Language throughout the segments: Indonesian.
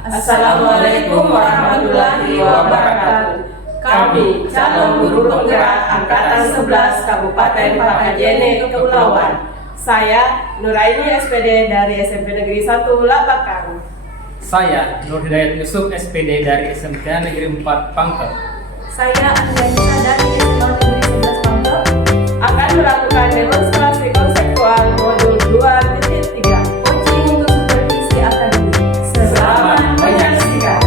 Assalamualaikum warahmatullahi wabarakatuh. Kami, calon guru penggerak Angkatan 11 Kabupaten Pakajene Kepulauan. Saya Nuraini SPD dari SMP Negeri 1 Labakang. Saya Nur Hidayat Yusuf SPD dari SMK Negeri 4 Pangkep. Saya Angelina dari SMA Negeri 11 Pangkep Akan melakukan demonstrasi konseptual modul 2.3 coaching untuk supervisi akademik. Selamat menyaksikan.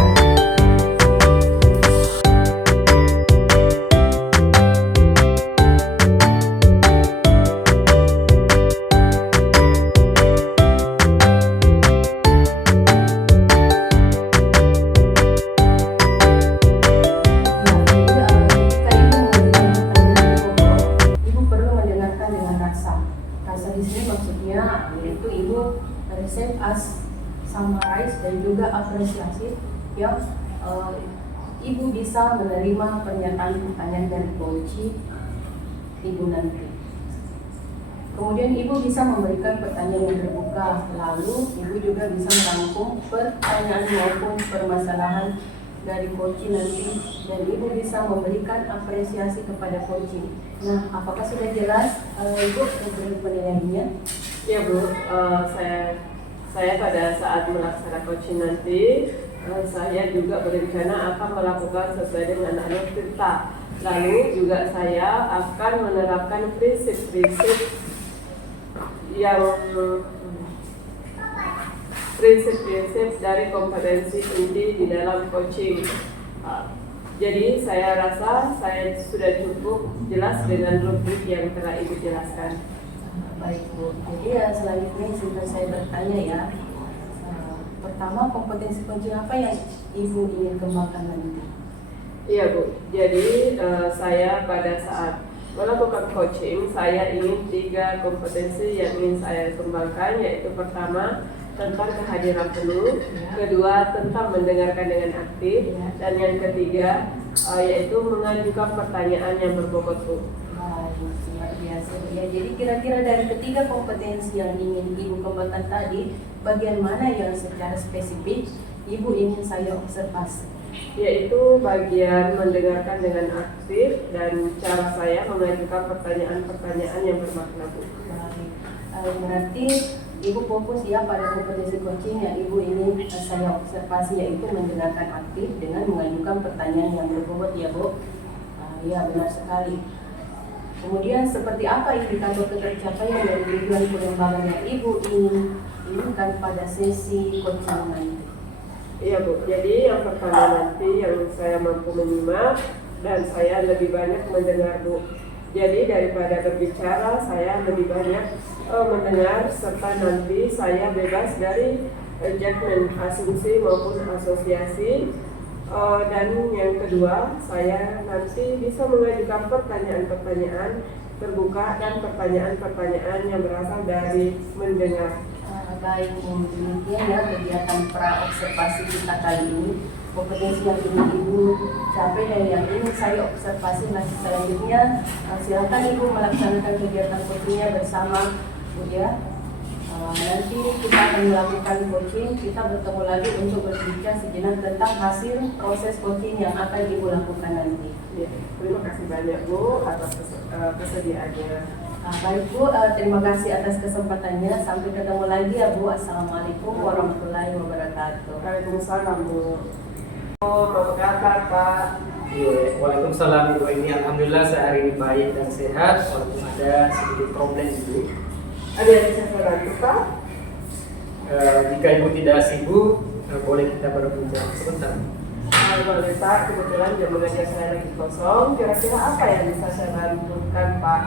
Rasa di sini maksudnya yaitu ibu receive as summarize dan juga apresiasi yang ibu bisa menerima pernyataan-pertanyaan dari coach ibu nanti. Kemudian ibu bisa memberikan pertanyaan yang terbuka, lalu ibu juga bisa merangkum pertanyaan maupun permasalahan dari coach nanti, dan ibu bisa memberikan apresiasi kepada coach. Nah, apakah sudah jelas ibu untuk penilaiannya? Ya Bu, saya pada saat melaksanakan coaching nanti, saya juga berencana akan melakukan sesuai dengan alur cerita. Lalu juga saya akan menerapkan prinsip-prinsip dari kompetensi inti di dalam coaching. Jadi saya rasa saya sudah cukup jelas dengan rubrik yang telah Ibu jelaskan. Baik Bu, jadi selanjutnya izinkan saya bertanya ya. Pertama, kompetensi coaching apa yang Ibu ingin kembangkan nanti? Iya Bu, jadi saya pada saat melakukan coaching, saya ingin 3 kompetensi yang ingin saya kembangkan, yaitu pertama tentang kehadiran penuh, kedua tentang mendengarkan dengan aktif, dan yang ketiga yaitu mengajukan pertanyaan yang berbobot Bu. Baik, luar biasa ya. Jadi kira-kira dari ketiga kompetensi yang ingin Ibu kembangkan tadi, bagian mana yang secara spesifik Ibu ingin saya observasi? Yaitu bagian mendengarkan dengan aktif dan cara saya mengajukan pertanyaan-pertanyaan yang bermakna Bu. Baik, berarti Ibu fokus ya pada kompetensi coaching yang Ibu ini saya observasi, yaitu mendengarkan aktif dengan mengajukan pertanyaan yang berbobot ya Bu. Ya, benar sekali. Kemudian seperti apa indikator ketercapaian dari tujuan pengembangan yang Ibu inginkan pada sesi coaching nanti? Iya Bu, jadi yang pertama nanti yang saya mampu menyimak dan saya lebih banyak mendengar Bu. Jadi daripada berbicara, saya lebih banyak mendengar, serta nanti saya bebas dari judgment, asumsi maupun asosiasi. Dan yang kedua, saya nanti bisa mengajukan pertanyaan-pertanyaan terbuka dan pertanyaan-pertanyaan yang berasal dari mendengar. Baik, demikian ya kegiatan pra-observasi kita kali ini. Kompetensi yang ingin Ibu capai dan yang ingin saya observasi masih selanjutnya. Silakan Ibu melaksanakan kegiatan coachingnya bersama Bu ya. Nanti kita akan melakukan coaching, kita bertemu lagi untuk berbicara sejenak tentang hasil proses coaching yang akan Ibu lakukan nanti. Ya, terima kasih banyak Bu atas kesediaannya. Baik Bu, terima kasih atas kesempatannya. Sampai ketemu lagi ya Bu. Assalamualaikum warahmatullahi wabarakatuh. Waalaikumsalam Bu. Apa kabar Pak? Iya, waalaikumsalam Ibu. Ini alhamdulillah saya hari ini baik dan sehat, walaupun ada sedikit problem Ibu. Ada yang bisa saya bantu Pak? Jika Ibu tidak sibuk, boleh kita berbincang sebentar. Boleh Pak, kebetulan jam mengajar saya lagi kosong. Kira-kira apa yang bisa saya bantukan Pak?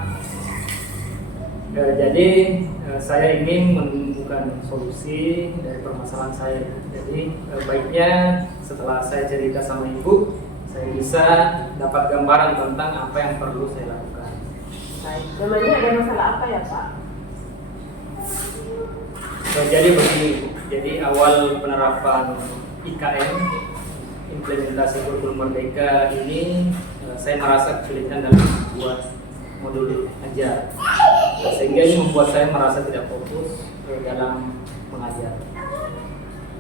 Jadi saya ingin menemukan solusi dari permasalahan saya. Jadi baiknya setelah saya cerita sama Ibu, saya bisa dapat gambaran tentang apa yang perlu saya lakukan. Baik, memangnya ada masalah apa ya Pak? Jadi begini, jadi awal penerapan IKM, implementasi kurikulum merdeka ini, saya merasa kesulitan dalam membuat modul ajar. Sehingga ini membuat saya merasa tidak fokus dalam mengajar.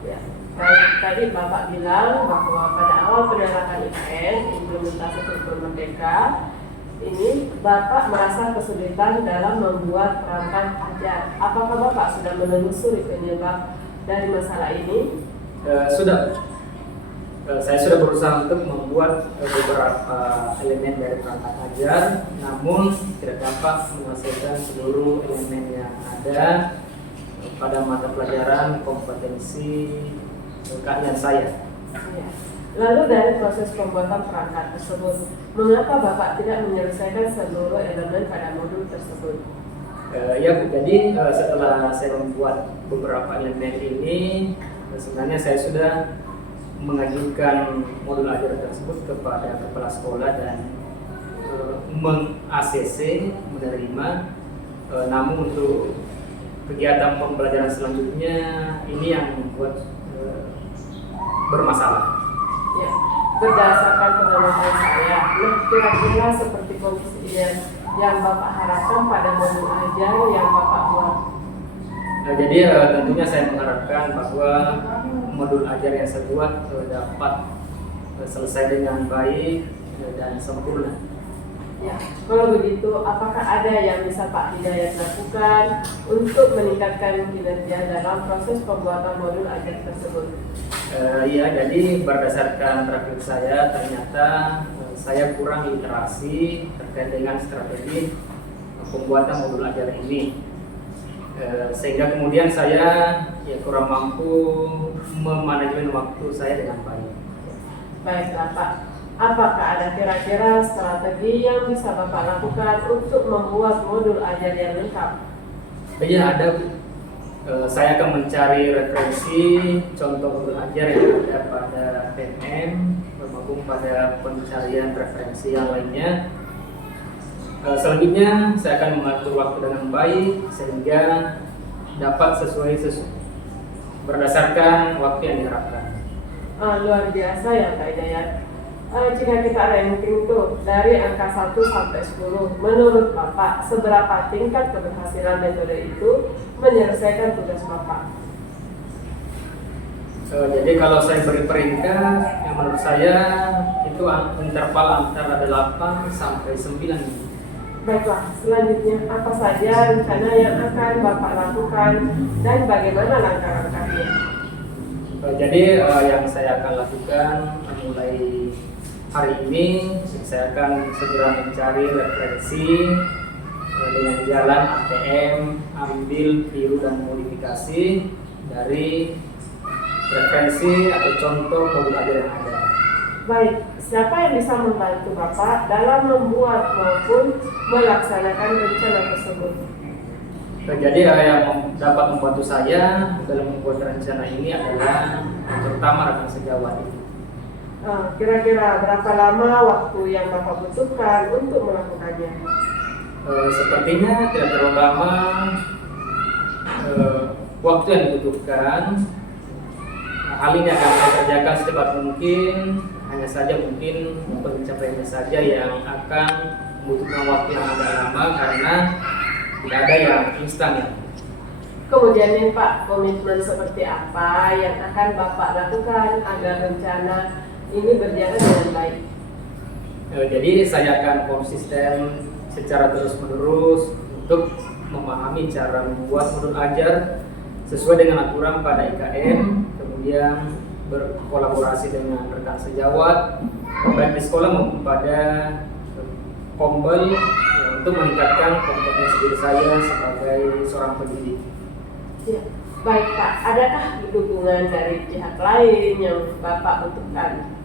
Ya. Baik, tadi Bapak bilang bahwa pada awal penerapan IKN, implementasi kurikulum merdeka, ini Bapak merasa kesulitan dalam membuat perangkat ajar. Apakah Bapak sudah menelusuri penyebab dari masalah ini? Sudah. Saya sudah berusaha untuk membuat beberapa elemen dari perangkat ajar, namun tidak dapat menyelesaikan seluruh elemen yang ada pada mata pelajaran kompetensi keahlian saya. Ya. Lalu dari proses pembuatan perangkat tersebut, mengapa Bapak tidak menyelesaikan seluruh elemen pada modul tersebut? Ya, jadi setelah saya membuat beberapa elemen ini, sebenarnya saya sudah mengajukan modul ajar tersebut kepada kepala sekolah dan meng-ACC menerima. Namun untuk kegiatan pembelajaran selanjutnya ini yang membuat bermasalah. Ya, berdasarkan pengamatan saya, kira-kira seperti kondisi yang Bapak harapkan pada modul ajar yang Bapak buat. Jadi tentunya saya mengharapkan bahwa modul ajar yang saya buat dapat selesai dengan baik dan sempurna. Ya, kalau begitu, apakah ada yang bisa Pak Hidayat lakukan untuk meningkatkan kinerja dalam proses pembuatan modul ajar tersebut? Iya, jadi berdasarkan terakhir saya ternyata saya kurang literasi terkait dengan strategi pembuatan modul ajar ini. Sehingga kemudian saya kurang mampu memanajemen waktu saya dengan baik. Baiklah Pak, apakah ada kira-kira strategi yang bisa Bapak lakukan untuk membuat modul ajar yang lengkap? Iya, ada. Saya akan mencari referensi contoh modul ajar yang ada pada PNM maupun pada pencarian referensi yang lainnya. Selanjutnya saya akan mengatur waktu dengan baik sehingga dapat sesuai berdasarkan waktu yang diharapkan. Luar biasa ya Pak Hidayat. Jika kita ranking tuh dari angka 1 sampai 10, menurut Bapak seberapa tingkat keberhasilan metode itu menyelesaikan tugas Bapak? Jadi kalau saya beri peringkat, yang menurut saya itu interval antara 8 sampai 9. Baiklah, selanjutnya apa saja rencana yang akan Bapak lakukan dan bagaimana langkah-langkahnya? Jadi yang saya akan lakukan mulai hari ini, saya akan segera mencari referensi dengan jalan ATM, ambil, tiru dan modifikasi dari referensi atau contoh modul ajar yang ada. Baik, siapa yang bisa membantu Bapak dalam membuat maupun melaksanakan rencana tersebut? Jadi yang dapat membantu saya dalam membuat rencana ini adalah terutama rekan sejawat. Kira-kira berapa lama waktu yang Bapak butuhkan untuk melakukannya? Sepertinya tidak terlalu lama waktu yang dibutuhkan. Hal ini akan saya kerjakan secepat mungkin. Hanya saja mungkin pencapaiannya saja yang akan membutuhkan waktu yang agak lama karena tidak ada yang instan ya. Kemudian nih Pak, komitmen seperti apa yang akan Bapak lakukan agar rencana ini berjalan dengan baik? Jadi saya akan konsisten secara terus-menerus untuk memahami cara membuat modul ajar sesuai dengan aturan pada IKN, kemudian berkolaborasi dengan rekan sejawat baik di sekolah maupun pada Kombel untuk meningkatkan kompetensi diri saya sebagai seorang pendidik. Ya. Baik Pak, adakah dukungan dari pihak lain yang Bapak butuhkan?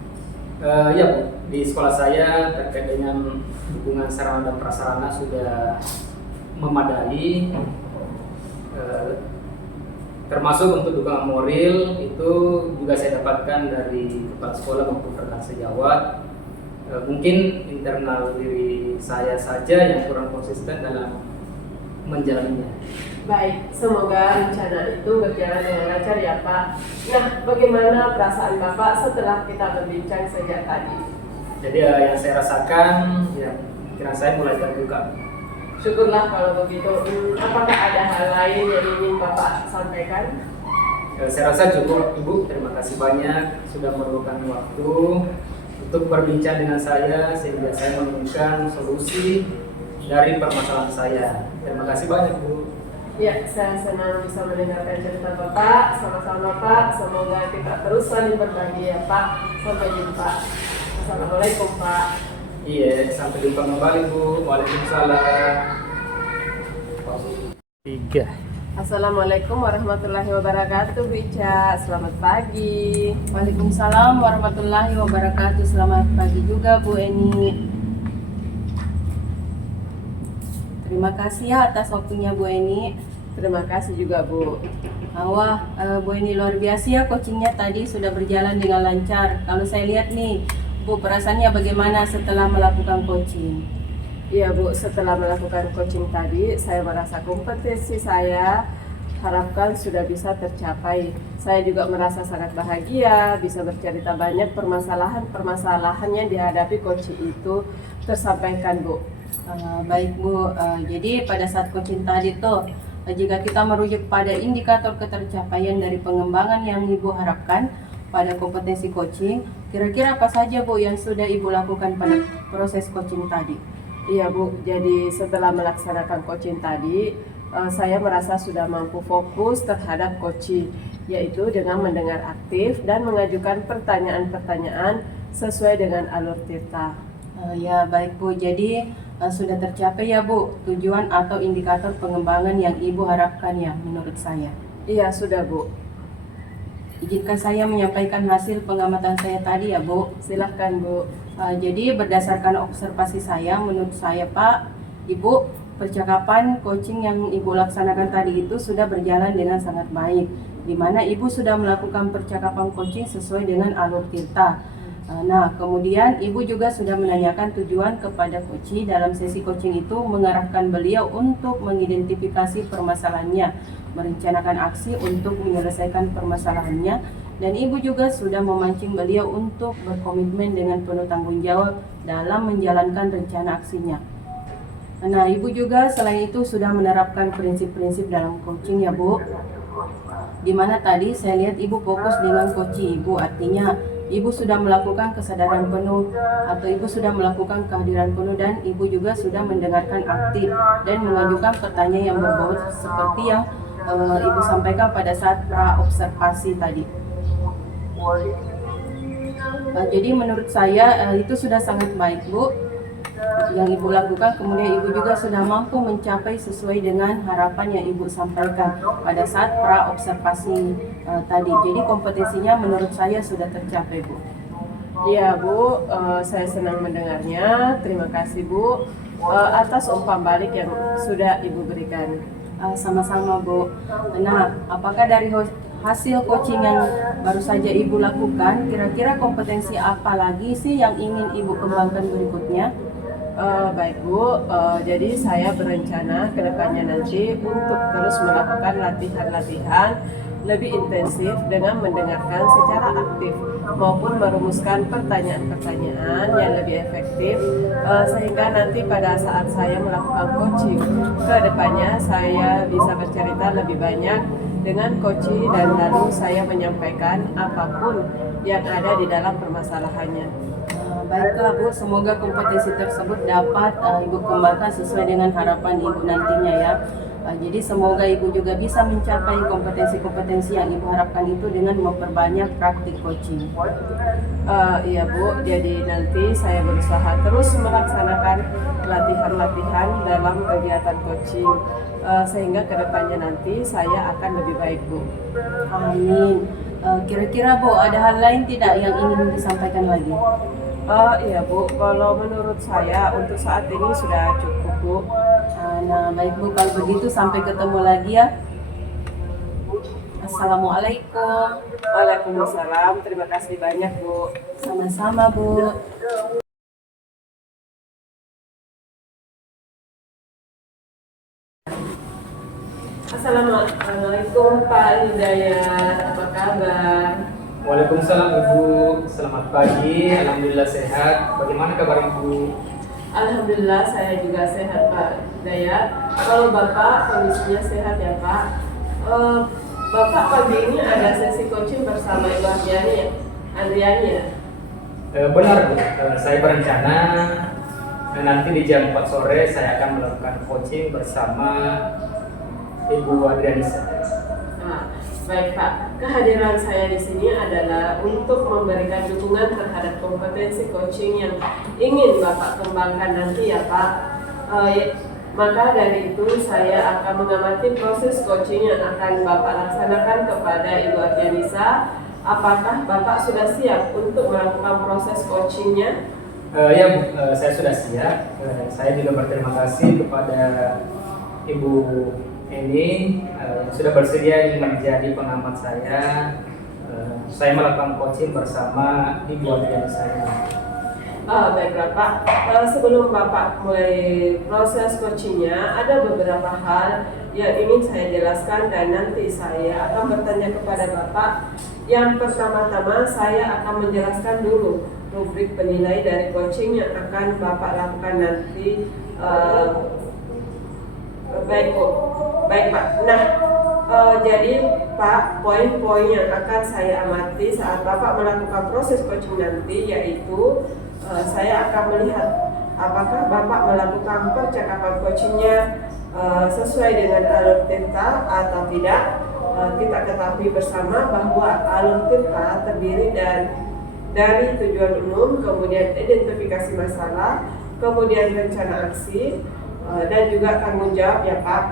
Ya Bu, di sekolah saya terkait dengan dukungan sarana dan prasarana sudah memadai. Termasuk untuk dukungan moral itu juga saya dapatkan dari kepala sekolah maupun rekan sejawat. Mungkin internal diri saya saja yang kurang konsisten dalam menjalaninya. Baik, semoga rencana itu berjalan dengan lancar ya Pak. Nah, bagaimana perasaan Bapak setelah kita berbincang sejak tadi? Jadi yang saya rasakan, ya pikiran saya mulai terbuka. Syukurlah kalau begitu. Apakah ada hal lain yang ingin Bapak sampaikan? Saya rasa cukup Ibu, terima kasih banyak sudah meluangkan waktu untuk berbincang dengan saya sehingga saya menemukan solusi dari permasalahan saya. Terima kasih banyak Bu. Ya, saya senang bisa mendengarkan cerita Bapak. Sama-sama Pak, semoga kita terus saling berbagi ya Pak. Sampai jumpa. Assalamualaikum Pak. Iya, sampai jumpa kembali Bu. Waalaikumsalam. 3. Assalamualaikum warahmatullahi wabarakatuh Bu Ica. Selamat pagi. Waalaikumsalam warahmatullahi wabarakatuh. Selamat pagi juga Bu Eni. Terima kasih ya atas waktunya Bu Eni. Terima kasih juga Bu. Wah, Bu Eni luar biasa ya, coachingnya tadi sudah berjalan dengan lancar. Kalau saya lihat nih, Bu, perasaannya bagaimana setelah melakukan coaching? Iya Bu, setelah melakukan coaching tadi, saya merasa kompetensi saya harapkan sudah bisa tercapai. Saya juga merasa sangat bahagia, bisa bercerita banyak permasalahan yang dihadapi coaching itu tersampaikan Bu. Baik Bu, jadi pada saat coaching tadi tuh, jika kita merujuk pada indikator ketercapaian dari pengembangan yang Ibu harapkan pada kompetensi coaching, kira-kira apa saja Bu yang sudah Ibu lakukan pada proses coaching tadi? Iya Bu, jadi setelah melaksanakan coaching tadi, saya merasa sudah mampu fokus terhadap coaching, yaitu dengan mendengar aktif dan mengajukan pertanyaan-pertanyaan sesuai dengan alur Tirta. Ya baik Bu, jadi sudah tercapai ya Bu tujuan atau indikator pengembangan yang Ibu harapkan ya menurut saya. Iya sudah Bu. Jika saya menyampaikan hasil pengamatan saya tadi ya Bu. Silahkan Bu. Jadi berdasarkan observasi saya, menurut saya Pak, Ibu, percakapan coaching yang Ibu laksanakan tadi itu sudah berjalan dengan sangat baik, di mana Ibu sudah melakukan percakapan coaching sesuai dengan alur Tirta. Nah, kemudian Ibu juga sudah menanyakan tujuan kepada coach dalam sesi coaching itu, mengarahkan beliau untuk mengidentifikasi permasalahannya, merencanakan aksi untuk menyelesaikan permasalahannya, dan Ibu juga sudah memancing beliau untuk berkomitmen dengan penuh tanggung jawab dalam menjalankan rencana aksinya. Nah, Ibu juga selain itu sudah menerapkan prinsip-prinsip dalam coaching ya Bu, dimana tadi saya lihat Ibu fokus dengan coaching Ibu, artinya Ibu sudah melakukan kesadaran penuh atau Ibu sudah melakukan kehadiran penuh, dan Ibu juga sudah mendengarkan aktif dan mengajukan pertanyaan yang berbobot seperti yang Ibu sampaikan pada saat pra-observasi tadi. Jadi menurut saya itu sudah sangat baik Bu yang Ibu lakukan. Kemudian Ibu juga sudah mampu mencapai sesuai dengan harapan yang Ibu sampaikan pada saat pra-observasi tadi. Jadi kompetensinya menurut saya sudah tercapai Bu. Iya Bu, saya senang mendengarnya. Terima kasih Bu atas umpan balik yang sudah Ibu berikan. Sama-sama Bu. Nah, apakah dari hasil coaching yang baru saja Ibu lakukan, kira-kira kompetensi apa lagi sih yang ingin Ibu kembangkan berikutnya? Baik Bu, jadi saya berencana ke depannya nanti untuk terus melakukan latihan-latihan lebih intensif dengan mendengarkan secara aktif maupun merumuskan pertanyaan-pertanyaan yang lebih efektif, sehingga nanti pada saat saya melakukan coaching ke depannya saya bisa bercerita lebih banyak dengan coaching dan lalu saya menyampaikan apapun yang ada di dalam permasalahannya. Baiklah Bu, semoga kompetensi tersebut dapat Ibu kembangkan sesuai dengan harapan Ibu nantinya ya. Jadi semoga Ibu juga bisa mencapai kompetensi-kompetensi yang Ibu harapkan itu dengan memperbanyak praktik coaching. Iya Bu, jadi nanti saya berusaha terus melaksanakan latihan-latihan dalam kegiatan coaching, sehingga kedepannya nanti saya akan lebih baik Bu. Amin. Kira-kira Bu, ada hal lain tidak yang ingin disampaikan lagi? Iya Bu, kalau menurut saya untuk saat ini sudah cukup Bu. Nah baik Bu, kalau begitu sampai ketemu lagi ya. Assalamualaikum. Waalaikumsalam, terima kasih banyak Bu. Sama-sama Bu. Assalamualaikum Pak Hidayat, apa kabar? Waalaikumsalam Ibu, selamat pagi. Alhamdulillah sehat. Bagaimana kabar Ibu? Alhamdulillah saya juga sehat Pak Hidayat. Kalau Bapak kondisinya sehat ya Pak? Bapak pagi ini ada sesi coaching bersama Ibu Andriani ya? Benar Bu, saya berencana nanti di jam 4 sore saya akan melakukan coaching bersama Ibu Adrianisa. Nah, baik Pak, kehadiran saya di sini adalah untuk memberikan dukungan terhadap kompetensi coaching yang ingin Bapak kembangkan nanti ya Pak. Maka dari itu saya akan mengamati proses coaching yang akan Bapak laksanakan kepada Ibu Adrianisa. Apakah Bapak sudah siap untuk melakukan proses coachingnya? Ya Bu, saya sudah siap. Saya juga berterima kasih kepada Ibu Eni yang sudah bersedia menjadi pengamat saya. Saya melakukan coaching bersama Ibu Adrianisa. Baiklah Pak, sebelum Bapak mulai proses coachingnya, ada beberapa hal yang ingin saya jelaskan dan nanti saya akan bertanya kepada Bapak. Yang pertama-tama saya akan menjelaskan dulu rubrik penilai dari coaching yang akan Bapak lakukan nanti. Baik Pak. Nah, jadi Pak, poin-poin yang akan saya amati saat Bapak melakukan proses coaching nanti yaitu saya akan melihat apakah Bapak melakukan percakapan coachingnya sesuai dengan alur tirta atau tidak. Kita ketahui bersama bahwa alur tirta terdiri dari tujuan umum, kemudian identifikasi masalah, kemudian rencana aksi, dan juga tanggung jawab ya Pak.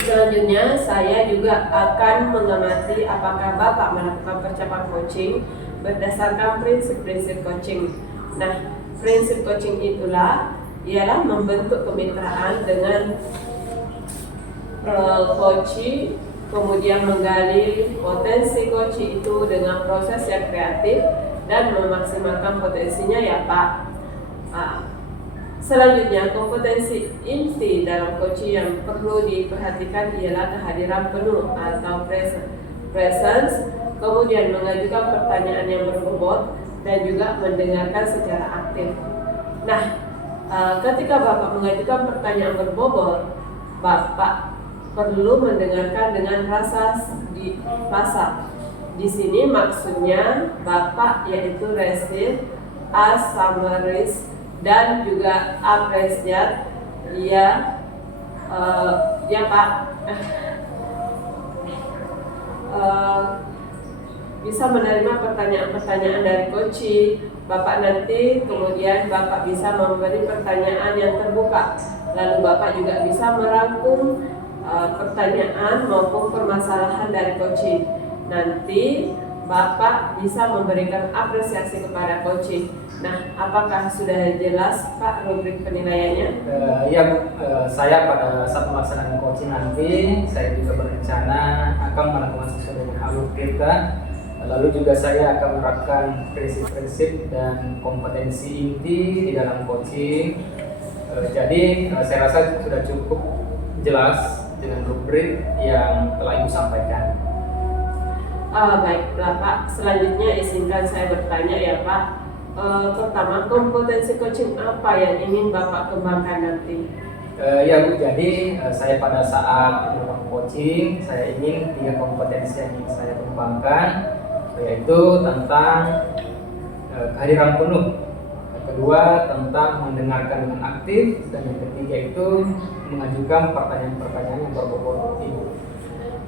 Selanjutnya saya juga akan mengamati apakah Bapak melakukan percakapan coaching berdasarkan prinsip-prinsip coaching. Nah, prinsip coaching itulah ialah membentuk kemitraan dengan coachee, kemudian menggali potensi coachee itu dengan proses yang kreatif dan memaksimalkan potensinya ya Pak. Selanjutnya, kompetensi inti dalam coaching yang perlu diperhatikan ialah kehadiran penuh atau presence, kemudian mengajukan pertanyaan yang berbobot dan juga mendengarkan secara aktif. Nah, ketika Bapak mengajukan pertanyaan berbobot, Bapak perlu mendengarkan dengan rasa. Di sini maksudnya Bapak yaitu receive, as, summarize, dan juga appreciate. Ya Pak. Bisa menerima pertanyaan-pertanyaan dari coachee Bapak nanti, kemudian Bapak bisa memberi pertanyaan yang terbuka. Lalu Bapak juga bisa merangkum pertanyaan maupun permasalahan dari coachee. Nanti Bapak bisa memberikan apresiasi kepada coachee. Nah, apakah sudah jelas Pak rubrik penilaiannya? Ya Bu, saya pada saat melaksanakan coaching nanti saya juga berencana akan melakukan sesuai dengan alur kita. Lalu juga saya akan menerapkan prinsip-prinsip dan kompetensi inti di dalam coaching. Jadi saya rasa sudah cukup jelas dengan rubrik yang telah Ibu sampaikan. Baiklah Pak, selanjutnya izinkan saya bertanya ya Pak. Pertama, kompetensi coaching apa yang ingin Bapak kembangkan nanti? Ya Bu, jadi saya pada saat melakukan coaching, saya ingin 3 kompetensi yang ingin saya kembangkan, yaitu tentang kehadiran penuh, yang kedua tentang mendengarkan dengan aktif, dan yang ketiga itu mengajukan pertanyaan-pertanyaan yang berbobot Ibu.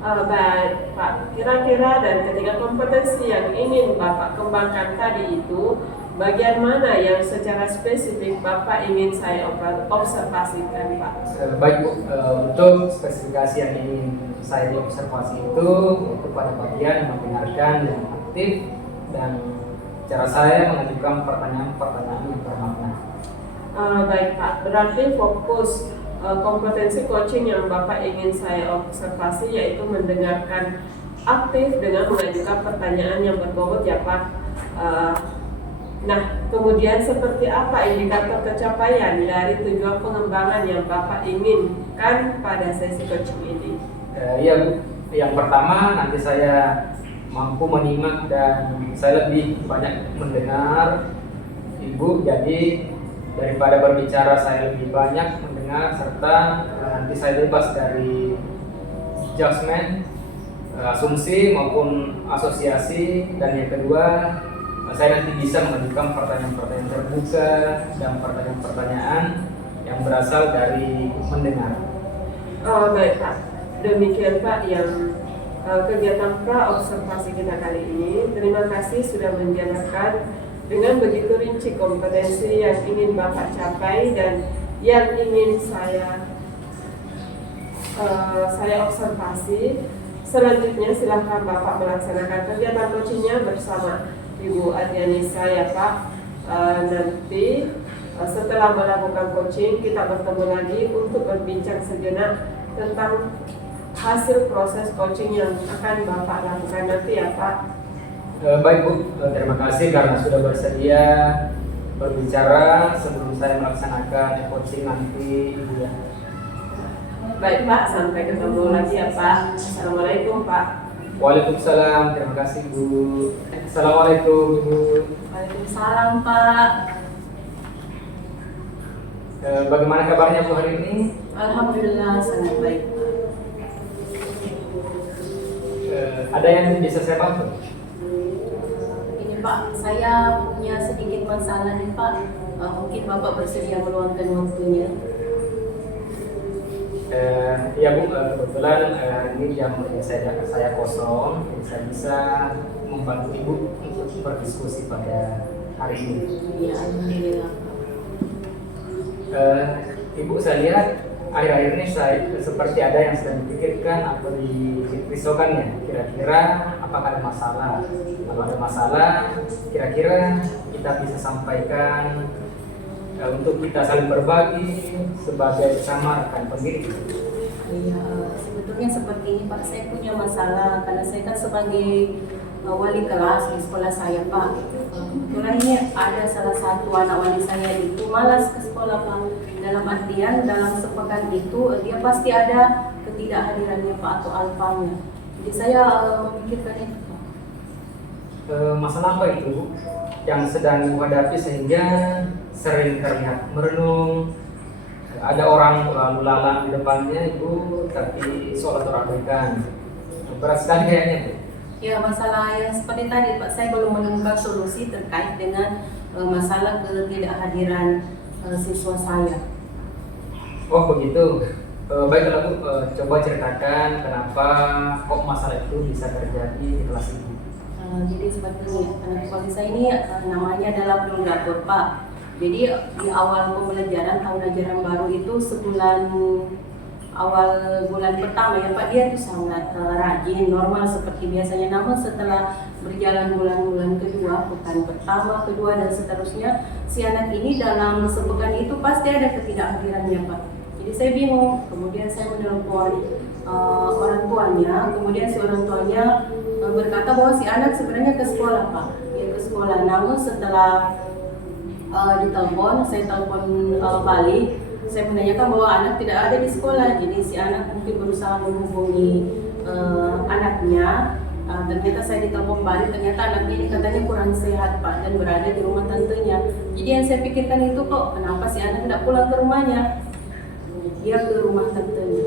Baik Pak, kira-kira dan ketiga kompetensi yang ingin Bapak kembangkan tadi itu bagian mana yang secara spesifik Bapak ingin saya observasikan Pak? Baik Bu, untuk spesifikasi yang ingin saya diobservasi itu pada bagian mendengarkan yang aktif dan cara saya mengajukan pertanyaan-pertanyaan yang bermakna. Baik Pak, berarti fokus kompetensi coaching yang Bapak ingin saya observasi yaitu mendengarkan aktif dengan mengajukan pertanyaan yang berbobot ya Pak. Nah, kemudian seperti apa indikator pencapaian dari tujuan pengembangan yang Bapak inginkan pada sesi coaching ini? Ya Bu, yang pertama nanti saya mampu menyimak dan saya lebih banyak mendengar Ibu, jadi daripada berbicara saya lebih banyak mendengar serta nanti saya bebas dari judgment, asumsi maupun asosiasi, dan yang kedua saya nanti bisa mengajukan pertanyaan-pertanyaan terbuka dan pertanyaan-pertanyaan yang berasal dari mendengar. Oh, baik Pak, demikian Pak yang kegiatan pra-observasi kita kali ini. Terima kasih sudah menjelaskan dengan begitu rinci kompetensi yang ingin Bapak capai dan yang ingin saya observasi. Selanjutnya silakan Bapak melaksanakan kegiatan coachingnya bersama Ibu Adrianisa ya Pak. Nanti setelah melakukan coaching kita bertemu lagi untuk berbincang sejenak tentang hasil proses coaching yang akan Bapak lakukan nanti ya Pak. Baik Bu, terima kasih karena sudah bersedia berbicara sebelum saya melaksanakan coaching nanti Ibu ya. Baik Pak, sampai ketemu lagi ya Pak. Assalamualaikum Pak. Waalaikumsalam, terima kasih Bu. Assalamualaikum Ibu. Waalaikumsalam Pak. Bagaimana kabarnya Bu hari ini? Alhamdulillah sangat baik. Ada yang bisa saya bantu? Ini Pak, saya punya sedikit masalah nih Pak. Mungkin Bapak bersedia meluangkan waktunya. Ya Bu, kebetulan ini jam saya kosong, jadi saya bisa membantu Ibu untuk berdiskusi pada hari ini. Ya, alhamdulillah. Ibu, saya lihat akhir-akhir ini saya seperti ada yang sedang dipikirkan atau dirisaukan ya. Kira-kira apakah ada masalah? Kalau ada masalah, kira-kira kita bisa sampaikan untuk kita saling berbagi sebagai bersama rekan pendidik. Iya, sebetulnya seperti ini Pak, saya punya masalah karena saya kan sebagai wali kelas di sekolah saya Pak. Kebetulan ini ada salah satu anak wali saya itu malas ke sekolah Pak. Dalam artian dalam sepekan itu dia pasti ada ketidakhadirannya Pak atau alfanya. Jadi saya memikirkan itu Pak. Masalah apa itu yang sedang menghadapi sehingga sering terlihat merenung? Ada orang lalu lalang di depannya Ibu, tapi seolah terabaikan. Berat sekali kayaknya Bu. Ya, masalah yang seperti tadi Pak, saya belum menemukan solusi terkait dengan masalah ketidakhadiran siswa saya. Oh begitu. Baiklah Bu, coba ceritakan kenapa kok masalah itu bisa terjadi di kelas Ibu. Jadi seperti ini, anak sekolah saya ini namanya adalah Brundatur Pak. Jadi di awal pembelajaran tahun ajaran baru itu awal bulan pertama ya Pak, dia tuh sangat rajin, normal seperti biasanya. Namun setelah berjalan bulan-bulan kedua, pekan pertama, kedua dan seterusnya, si anak ini dalam sepekan itu pasti ada ketidakhadirannya Pak. Jadi saya bingung, kemudian saya menelpon orang tuanya, kemudian si orang tuanya berkata bahwa si anak sebenarnya ke sekolah Pak, dia ke sekolah. Namun setelah ditelepon, saya telepon balik, saya menanyakan bahwa anak tidak ada di sekolah. Jadi si anak mungkin berusaha menghubungi anaknya. Ternyata saya ditelepon balik, ternyata anaknya ini katanya kurang sehat Pak dan berada di rumah tantenya. Jadi yang saya pikirkan itu kok kenapa si anak tidak pulang ke rumahnya? Dia ke rumah tantenya.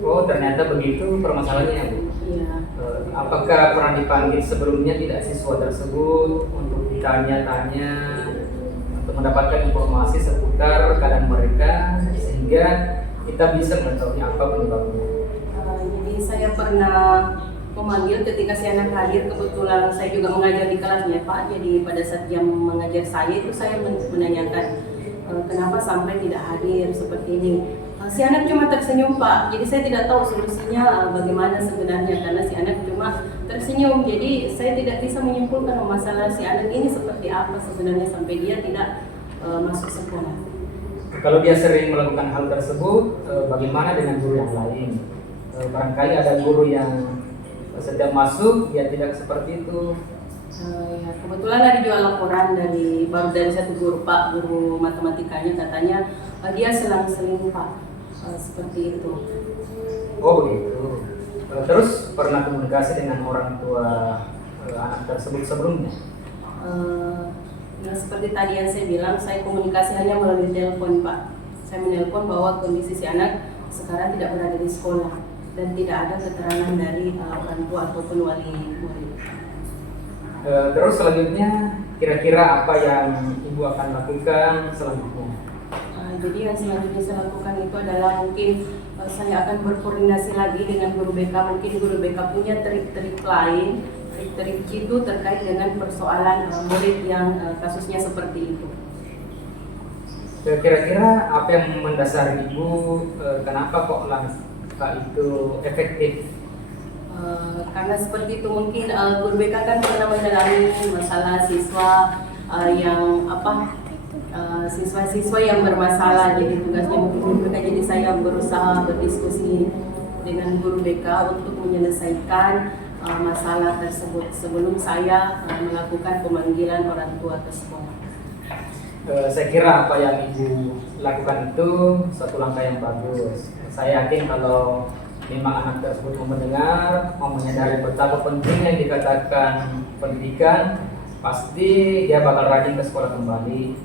Oh ternyata begitu permasalahannya Bu. Iya. Apakah pernah dipanggil sebelumnya tidak siswa tersebut untuk ditanya-tanya, untuk mendapatkan informasi seputar keadaan mereka sehingga kita bisa mengetahui apa penyebabnya? Jadi saya pernah memanggil ketika si anak hadir, kebetulan saya juga mengajar di kelasnya Pak. Jadi pada saat jam mengajar saya itu saya menanyakan kenapa sampai tidak hadir seperti ini. Si anak cuma tersenyum Pak, jadi saya tidak tahu solusinya bagaimana sebenarnya karena si anak cuma tersenyum. Jadi saya tidak bisa menyimpulkan masalah si anak ini seperti apa sebenarnya sampai dia tidak masuk sekolah. Kalau dia sering melakukan hal tersebut, bagaimana dengan guru yang lain? Barangkali ada guru yang setiap masuk dia tidak seperti itu. Ya, kebetulan ada juga laporan baru dari satu guru Pak, guru matematikanya, katanya dia selang-seling Pak, seperti itu. Oh begitu. Terus pernah komunikasi dengan orang tua anak tersebut sebelumnya? Ya seperti tadi yang saya bilang, saya komunikasi hanya melalui telepon Pak. Saya menelpon bahwa kondisi si anak sekarang tidak berada di sekolah. dan tidak ada keterangan dari orang tua ataupun wali murid. Terus selanjutnya kira-kira apa yang Ibu akan lakukan selanjutnya? Jadi yang selanjutnya saya lakukan itu adalah mungkin saya akan berkoordinasi lagi dengan guru BK. Mungkin guru BK punya trik-trik lain, trik-trik itu terkait dengan persoalan murid yang kasusnya seperti itu. Kira-kira apa yang mendasari Ibu kenapa kok langkah itu efektif? Karena seperti itu mungkin guru BK kan pernah mengalami masalah siswa yang siswa-siswa yang bermasalah, jadi tugasnya mungkin guru BK. Jadi saya berusaha berdiskusi dengan guru BK untuk menyelesaikan masalah tersebut sebelum saya melakukan pemanggilan orang tua ke sekolah. Saya kira apa yang Ibu lakukan itu suatu langkah yang bagus. Saya yakin kalau memang anak tersebut mau mendengar, mau menyadari betapa pentingnya yang dikatakan pendidikan, pasti dia bakal rajin ke sekolah kembali.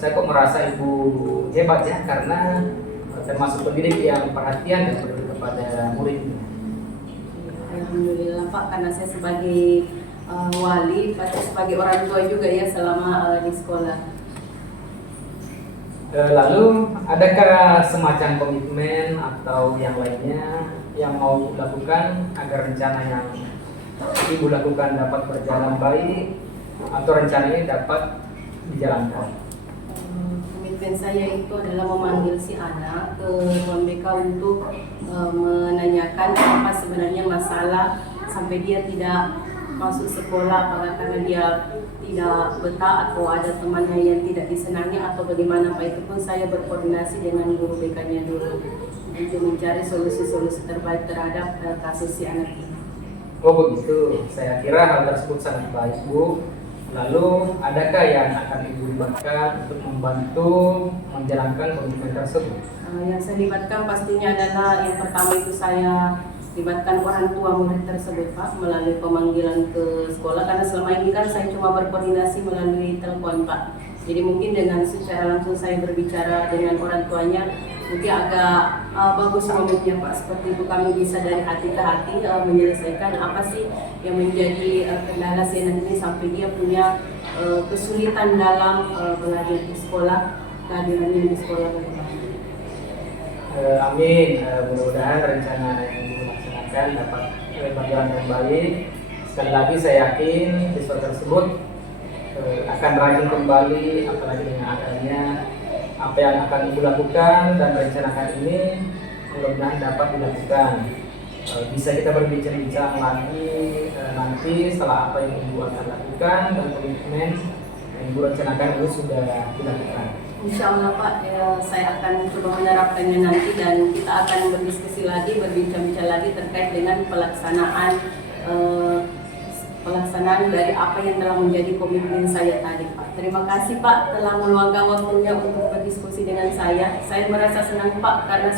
Saya kok merasa Ibu hebat ya, karena termasuk pendidik yang perhatian dan peduli kepada muridnya. Alhamdulillah Pak, karena saya sebagai wali, pasti sebagai orang tua juga ya selama di sekolah. Lalu adakah semacam komitmen atau yang lainnya yang mau dilakukan agar rencana yang Ibu lakukan dapat berjalan baik atau rencana ini dapat dijalankan? Komitmen saya itu adalah memanggil si anak ke ruang BK untuk menanyakan apa sebenarnya masalah sampai dia tidak masuk sekolah, apakah karena dia tidak betah atau ada temannya yang tidak disenangi atau bagaimana. Pak, itu pun saya berkoordinasi dengan guru BK-nya dulu untuk mencari solusi-solusi terbaik terhadap kasus si anak ini. Oh begitu, saya kira hal tersebut sangat baik Bu. Lalu adakah yang akan Ibu libatkan untuk membantu menjalankan komitmen tersebut? Yang saya libatkan pastinya adalah yang pertama itu saya libatkan orang tua murid tersebut Pak melalui pemanggilan ke sekolah, karena selama ini kan saya cuma berkoordinasi melalui telepon Pak. Jadi mungkin dengan secara langsung saya berbicara dengan orang tuanya mungkin agak bagus momennya Pak. Seperti itu kami bisa dari hati ke hati menyelesaikan apa sih yang menjadi kendala si anak ini sampai dia punya kesulitan dalam belajar di sekolah, kehadirannya di sekolah. Amin, mudah-mudahan rencana yang dilaksanakan dapat berjalan dengan baik. Sekali lagi saya yakin siswa tersebut akan rajin kembali, apalagi dengan adanya apa yang akan Ibu lakukan dan rencanakan ini mudah-mudahan dapat dilakukan. Bisa kita berbincang-bincang lagi nanti setelah apa yang Ibu akan lakukan dan komitmen yang Ibu rencanakan itu sudah dilakukan. Insya Allah Pak, saya akan coba menerapkannya nanti dan kita akan berdiskusi lagi, berbincang-bincang lagi terkait dengan pelaksanaan dari apa yang telah menjadi komitmen saya tadi Pak. Terima kasih Pak telah meluangkan waktunya untuk berdiskusi dengan saya. Saya merasa senang Pak karena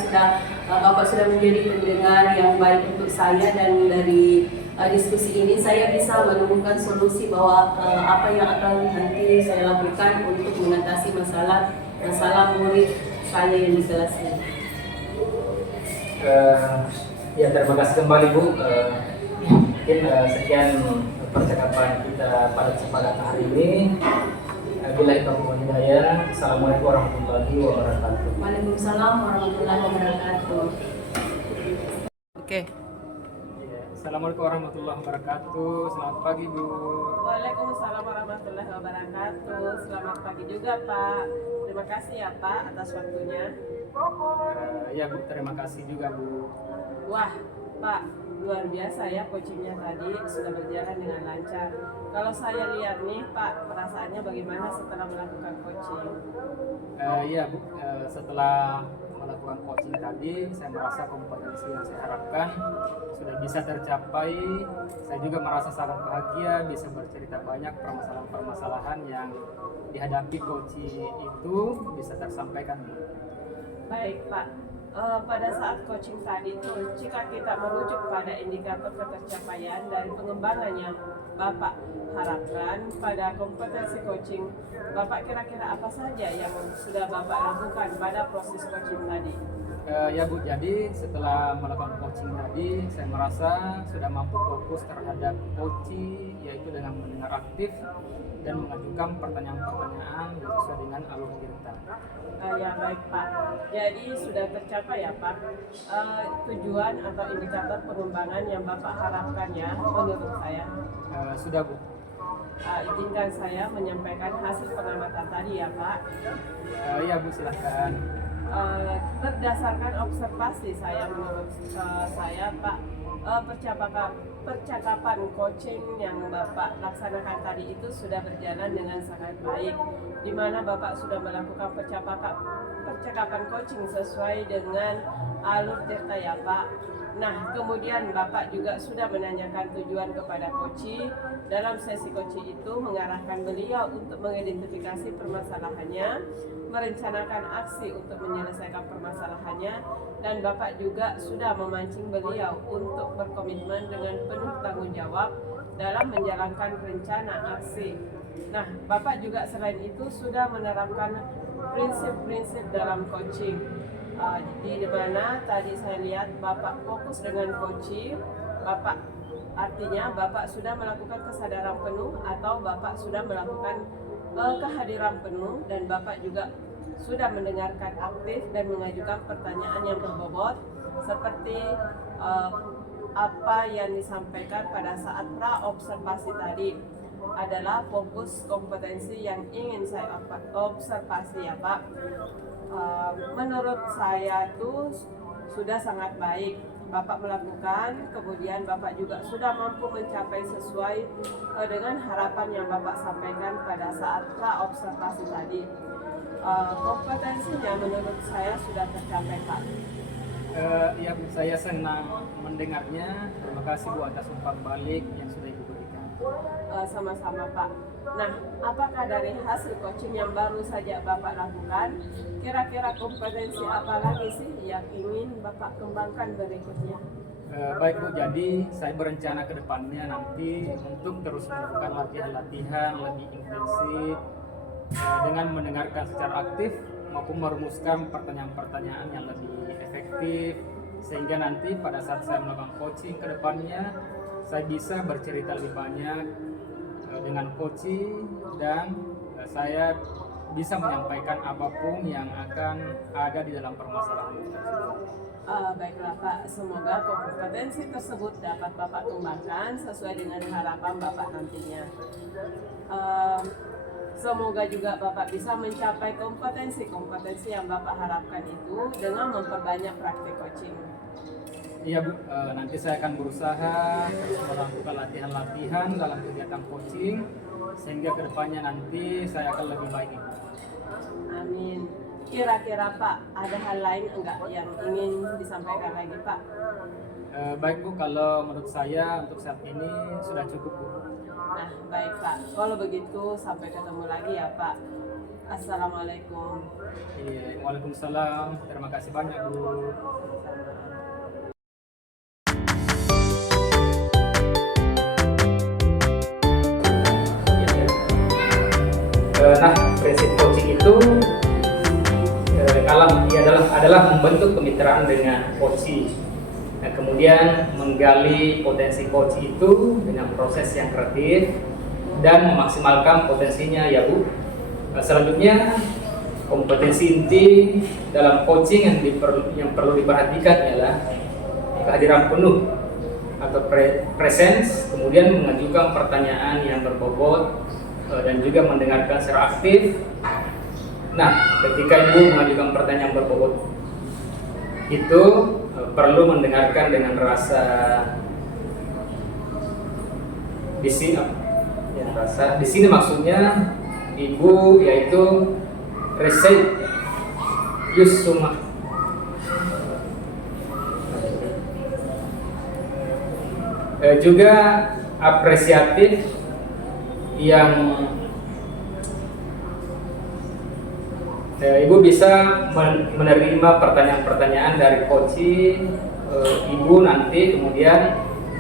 Bapak sudah menjadi pendengar yang baik untuk saya, dan dari diskusi ini saya bisa menemukan solusi bahwa apa yang akan nanti saya lakukan untuk mengatasi masalah murid saya yang di kelas ini. Ya terima kasih kembali Bu. Mungkin sekian percakapan kita pada kesempatan hari ini. Bila itu hidayah. Assalamualaikum warahmatullahi wabarakatuh. Waalaikumsalam warahmatullahi wabarakatuh. Oke. Assalamualaikum warahmatullahi wabarakatuh. Selamat pagi Bu. Waalaikumsalam warahmatullahi wabarakatuh. Selamat pagi juga Pak. Terima kasih ya Pak atas waktunya. Ya Bu, terima kasih juga Bu. Wah Pak, luar biasa ya coachingnya tadi sudah berjalan dengan lancar. Kalau saya lihat nih Pak, perasaannya bagaimana setelah melakukan coaching? Ya Bu, setelah melakukan coaching tadi, saya merasa kompetensi yang saya harapkan sudah bisa tercapai. Saya juga merasa sangat bahagia bisa bercerita banyak permasalahan-permasalahan yang dihadapi coaching itu bisa tersampaikan. Baik Pak, pada saat coaching tadi itu, jika kita merujuk pada indikator ketercapaian dari pengembangan yang Bapak harapkan pada kompetensi coaching, Bapak kira-kira apa saja yang sudah Bapak lakukan pada proses coaching tadi? Ya Bu, jadi setelah melakukan coaching tadi, saya merasa sudah mampu fokus terhadap coaching, yaitu dengan mendengar aktif dan mengajukan pertanyaan-pertanyaan yang sesuai dengan alur cerita. Ya baik Pak, jadi sudah tercapai ya Pak tujuan atau indikator pengembangan yang Bapak harapkan ya menurut saya. Sudah Bu. Izinkan saya menyampaikan hasil pengamatan tadi ya Pak. Iya Bu, silahkan. Berdasarkan observasi saya menurut saya Pak, percakapan coaching yang Bapak laksanakan tadi itu sudah berjalan dengan sangat baik, di mana Bapak sudah melakukan percakapan coaching sesuai dengan alur cerita ya Pak. Nah, kemudian Bapak juga sudah menanyakan tujuan kepada coach. Dalam sesi coach itu mengarahkan beliau untuk mengidentifikasi permasalahannya, merencanakan aksi untuk menyelesaikan permasalahannya, dan Bapak juga sudah memancing beliau untuk berkomitmen dengan penuh tanggung jawab dalam menjalankan rencana aksi. Nah, Bapak juga selain itu sudah menerapkan prinsip-prinsip dalam coaching. Di mana tadi saya lihat Bapak fokus dengan coaching, Bapak artinya Bapak sudah melakukan kesadaran penuh atau Bapak sudah melakukan kehadiran penuh, dan Bapak juga sudah mendengarkan aktif dan mengajukan pertanyaan yang berbobot seperti apa yang disampaikan pada saat pra-observasi tadi adalah fokus kompetensi yang ingin saya observasi ya Pak. Menurut saya itu sudah sangat baik Bapak melakukan, kemudian Bapak juga sudah mampu mencapai sesuai dengan harapan yang Bapak sampaikan pada saat pra-observasi tadi. Kompetensinya menurut saya sudah tercapai Pak. Ya Bu, saya senang mendengarnya. Terima kasih Bu atas umpan balik yang sudah Ibu berikan. Sama-sama Pak. Nah, apakah dari hasil coaching yang baru saja Bapak lakukan, kira-kira kompetensi apa lagi sih yang ingin Bapak kembangkan berikutnya? Baik Bu, jadi saya berencana ke depannya nanti untuk terus melakukan latihan-latihan lebih intensif dengan mendengarkan secara aktif maupun merumuskan pertanyaan-pertanyaan yang lebih efektif, sehingga nanti pada saat saya melakukan coaching ke depannya saya bisa bercerita lebih banyak dengan coaching, dan saya bisa menyampaikan apapun yang akan ada di dalam permasalahan tersebut. Baiklah Pak, semoga kompetensi tersebut dapat Bapak kembangkan sesuai dengan harapan Bapak nantinya. Semoga juga Bapak bisa mencapai kompetensi yang Bapak harapkan itu dengan memperbanyak praktik coaching. Iya Bu, nanti saya akan berusaha terus melakukan latihan-latihan dalam kegiatan coaching sehingga kedepannya nanti saya akan lebih baik. Amin. Kira-kira Pak, ada hal lain enggak yang ingin disampaikan lagi Pak? Baik Bu, kalau menurut saya untuk saat ini sudah cukup Bu. Nah baik Pak, kalau begitu sampai ketemu lagi ya Pak. Assalamualaikum. Iya, waalaikumsalam. Terima kasih banyak Bu. Nah, prinsip coaching itu adalah membentuk kemitraan dengan coaching. Nah, kemudian menggali potensi coach itu dengan proses yang kreatif dan memaksimalkan potensinya ya Bu. Selanjutnya kompetensi inti dalam coaching yang perlu diperhatikan adalah kehadiran penuh atau presence, kemudian mengajukan pertanyaan yang berbobot dan juga mendengarkan secara aktif. Nah, ketika Ibu mengajukan pertanyaan berbobot itu perlu mendengarkan dengan rasa di sini maksudnya Ibu yaitu receive yusuma juga apresiatif yang Ibu bisa menerima pertanyaan-pertanyaan dari coaching Ibu nanti, kemudian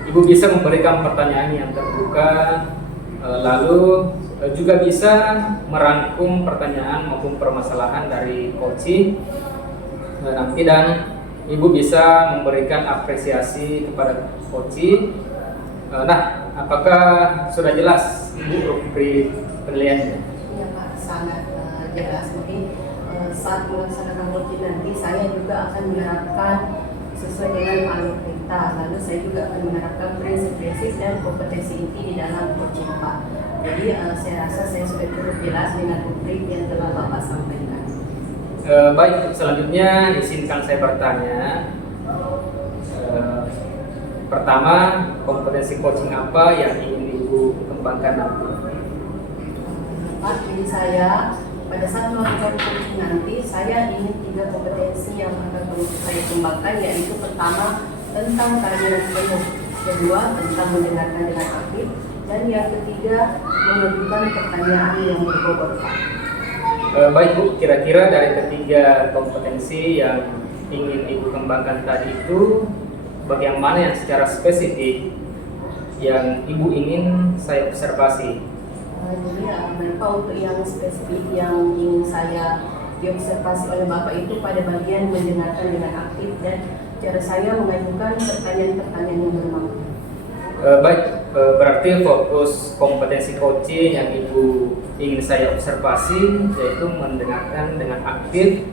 Ibu bisa memberikan pertanyaan yang terbuka, lalu juga bisa merangkum pertanyaan maupun permasalahan dari coaching nanti, dan ibu bisa memberikan apresiasi kepada Koci. Nah, apakah sudah jelas ibu beri penilaiannya? Iya Pak, sangat jelas. Jadi saat melaksanakan coaching nanti saya juga akan menerapkan sesuai dengan alur perintah. Lalu saya juga akan menerapkan prinsip-prinsip dan kompetensi inti di dalam coaching Pak. Jadi saya rasa saya sudah cukup jelas dengan bukti yang telah Bapak sampaikan. Baik, selanjutnya izinkan saya bertanya. Pertama, kompetensi coaching apa yang ingin ibu kembangkan nanti? Pak, ini saya pada saat melakukan coaching nanti, saya ingin 3 kompetensi yang akan saya kembangkan, yaitu pertama tentang kehadiran penuh, kedua tentang mendengarkan dengan aktif, dan yang ketiga mengajukan pertanyaan yang berbobot. Baik Bu, kira-kira dari ketiga kompetensi yang ingin ibu kembangkan tadi itu, bagian mana yang secara spesifik yang ibu ingin saya observasi? Jadi Bapak, untuk yang spesifik yang ingin saya diobservasi oleh Bapak itu pada bagian mendengarkan dengan aktif dan cara saya mengajukan pertanyaan-pertanyaan yang bermakna. Baik, berarti fokus kompetensi coaching yang ibu ingin saya observasi yaitu mendengarkan dengan aktif,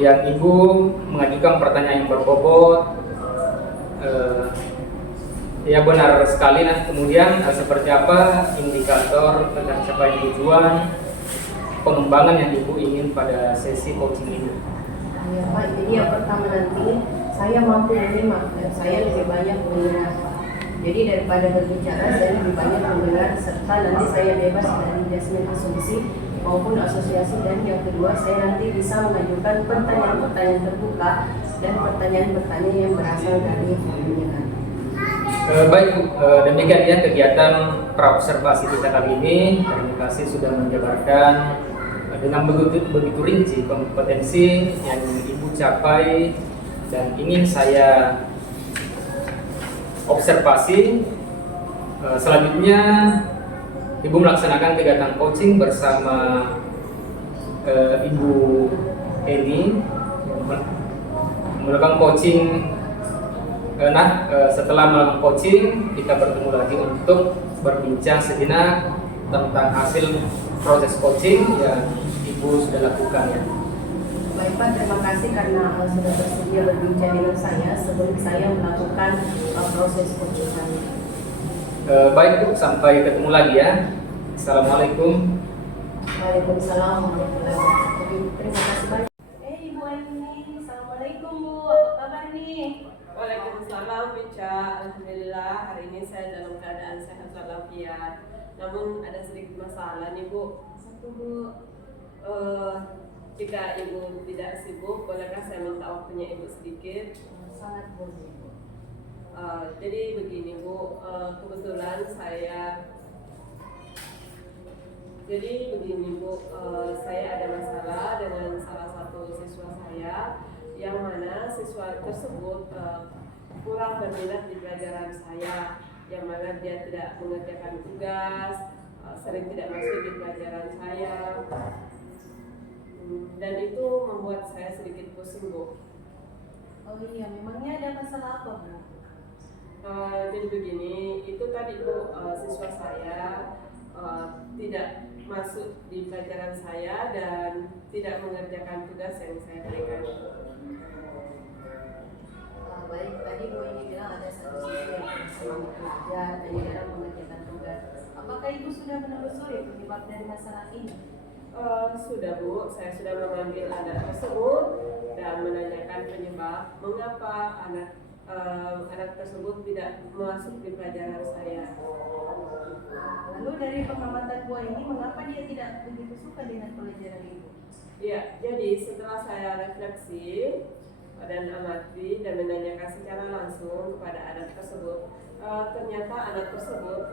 yang ibu mengajukan pertanyaan yang berbobot. Ya benar sekali. Nah, kemudian seperti apa indikator tentang capaian tujuan pengembangan yang ibu ingin pada sesi coaching ini? Ya Pak, jadi yang pertama nanti saya mampu menyimak dan saya lebih banyak mendengar. Jadi daripada berbicara saya lebih banyak mendengar, serta nanti saya bebas dari jasmin asumsi maupun asosiasi, dan yang kedua saya nanti bisa mengajukan pertanyaan-pertanyaan terbuka dan pertanyaan-pertanyaan yang berasal dari pendengar. Baik Bu, demikian ya kegiatan praobservasi kita kali ini. Terima kasih sudah menjabarkan dengan begitu rinci kompetensi yang ibu capai dan ingin saya observasi. Selanjutnya ibu melaksanakan kegiatan coaching bersama Ibu Eni, melakukan coaching. Setelah melakukan coaching, kita bertemu lagi untuk berbincang sejenak tentang hasil proses coaching yang ibu sudah lakukan ya. Baik Pak, terima kasih karena sudah bersedia berbincang dengan saya sebelum saya melakukan proses coaching saya. Baik Bu, sampai ketemu lagi ya. Assalamualaikum. Waalaikumsalam warahmatullahi wabarakatuh. Terima kasih banyak. Ibu Eni, assalamualaikum Bu, apa kabar nih? Waalaikumsalam, Bica. Alhamdulillah hari ini saya dalam keadaan sehat walafiat. Namun ada sedikit masalah nih Bu. Satu Bu. Jika ibu tidak sibuk, bolehkah saya minta waktunya ibu sedikit? Sangat boleh Bu. Jadi begini Bu, kebetulan saya ada masalah dengan salah satu siswa saya, yang mana siswa tersebut kurang berminat di pelajaran saya, yang mana dia tidak mengerjakan tugas, sering tidak masuk di pelajaran saya, dan itu membuat saya sedikit pusing Bu. Oh iya, memangnya ada masalah apa Bu? Jadi begini, itu tadi Bu, siswa saya tidak masuk di pelajaran saya dan tidak mengerjakan tugas yang saya berikan. Baik, tadi Bu ini bilang ada satu siswa yang semangat belajar dan jarang mengerjakan tugas. Apakah Ibu sudah menelusuri penyebab dari masalah ini? Sudah Bu, saya sudah mengambil anak tersebut dan menanyakan penyebab mengapa anak tersebut tidak masuk di pelajaran saya. Lalu dari pengamatan Bu ini, mengapa dia tidak begitu suka dengan pelajaran Ibu? Ya, jadi setelah saya refleksi dan amati dan menanyakan secara langsung kepada anak tersebut, ternyata anak tersebut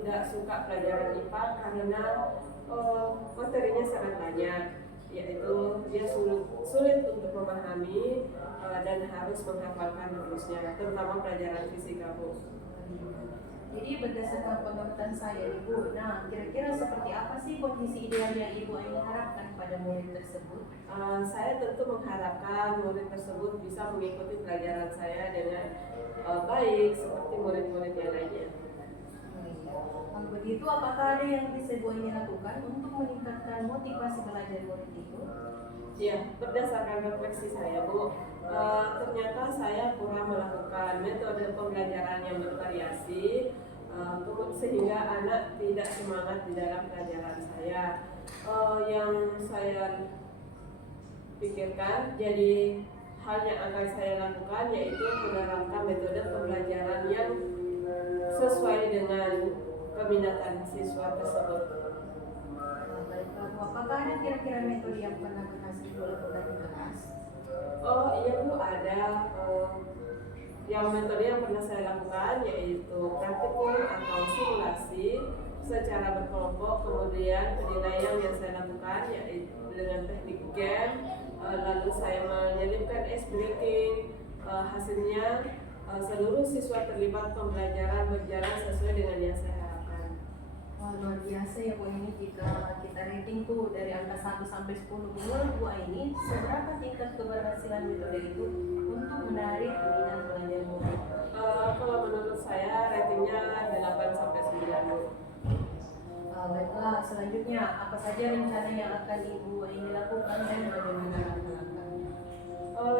tidak suka pelajaran IPA karena materinya sangat banyak, yaitu dia sulit untuk memahami dan harus menghafalkan rumusnya, terutama pelajaran fisika Bu. Jadi berdasarkan pengamatan saya Ibu, nah kira-kira seperti apa sih kondisi ideal yang Ibu Aini harapkan pada murid tersebut? Saya tentu mengharapkan murid tersebut bisa mengikuti pelajaran saya dengan baik seperti murid-murid yang lainnya. Kalau begitu, apakah ada yang bisa Ibu Aini lakukan untuk meningkatkan motivasi belajar murid itu? Ya, berdasarkan refleksi saya, Bu, ternyata saya kurang melakukan metode pembelajaran yang bervariasi, sehingga anak tidak semangat di dalam pelajaran saya. Yang saya pikirkan, jadi hal yang akan saya lakukan yaitu menerapkan metode pembelajaran yang sesuai dengan keminatan siswa tersebut. Baiklah, Bu. Apakah ada kira-kira metode yang pernah berhasil Ibu lakukan di kelas? Oh iya Bu, ada yang metode yang pernah saya lakukan yaitu praktikum atau simulasi secara berkelompok. Kemudian penilaian yang saya lakukan yaitu dengan teknik game, lalu saya menyelipkan ice breaking. Hasilnya seluruh siswa terlibat pembelajaran berjalan sesuai dengan yang saya harapkan. Wah, luar biasa ya Bu Aini. Jika kita rating tuh dari angka 1 sampai 10, menurut Bu Aini seberapa tingkat keberhasilan metode itu untuk menarik minat belajar murid? Kalau menurut saya ratingnya 8 sampai 9 Bu. Baiklah, selanjutnya apa saja rencana yang akan Ibu Aini lakukan dan bagaimana langkah-langkah?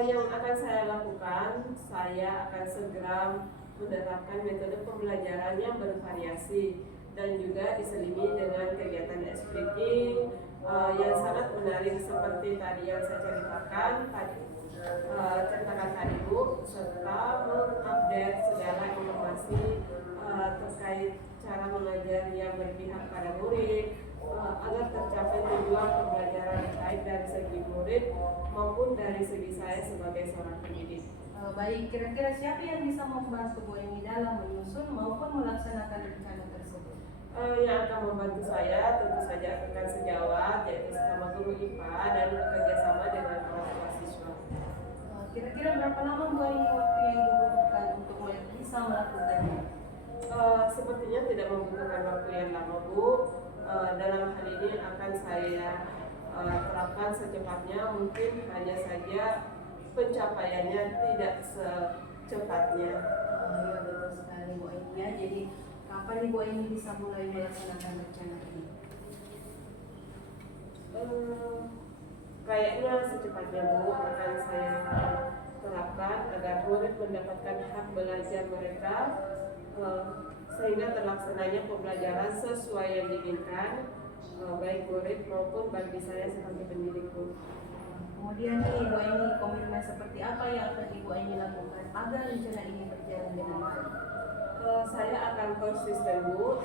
Yang akan saya lakukan, saya akan segera menerapkan metode pembelajaran yang bervariasi dan juga diselingi dengan kegiatan ice breaking yang sangat menarik seperti tadi yang saya ceritakan tadi Bu, serta mengupdate segala informasi terkait cara mengajar yang berpihak pada murid agar tercapai tujuan pembelajaran baik dari segi murid maupun dari segi saya sebagai seorang pendidik. Baik, kira-kira siapa yang bisa membantu Bu Aini dalam menyusun maupun melaksanakan rencana tersebut? Yang akan membantu saya tentu saja rekan sejawat yaitu sesama guru IPA dan bekerjasama dengan orang tua siswa. Kira-kira berapa lama Bu Aini waktu yang dibutuhkan untuk bisa melakukannya? Sepertinya tidak membutuhkan waktu yang lama Bu. Dalam hal ini akan saya terapkan secepatnya, mungkin hanya saja pencapaiannya tidak secepatnya. Iya betul sekali Bu Aini ya. Jadi kapan Ibu Aini bisa mulai melaksanakan rencana ini? Kayaknya secepatnya Bu akan saya terapkan agar murid mendapatkan hak belajar mereka sehingga terlaksananya pembelajaran sesuai yang diinginkan baik murid maupun bagi saya sebagai pendidik Bu. Kemudian nih Ibu Aini, komitmen seperti apa yang akan Ibu Aini lakukan agar rencana ini berjalan dengan baik? Saya akan konsisten Bu,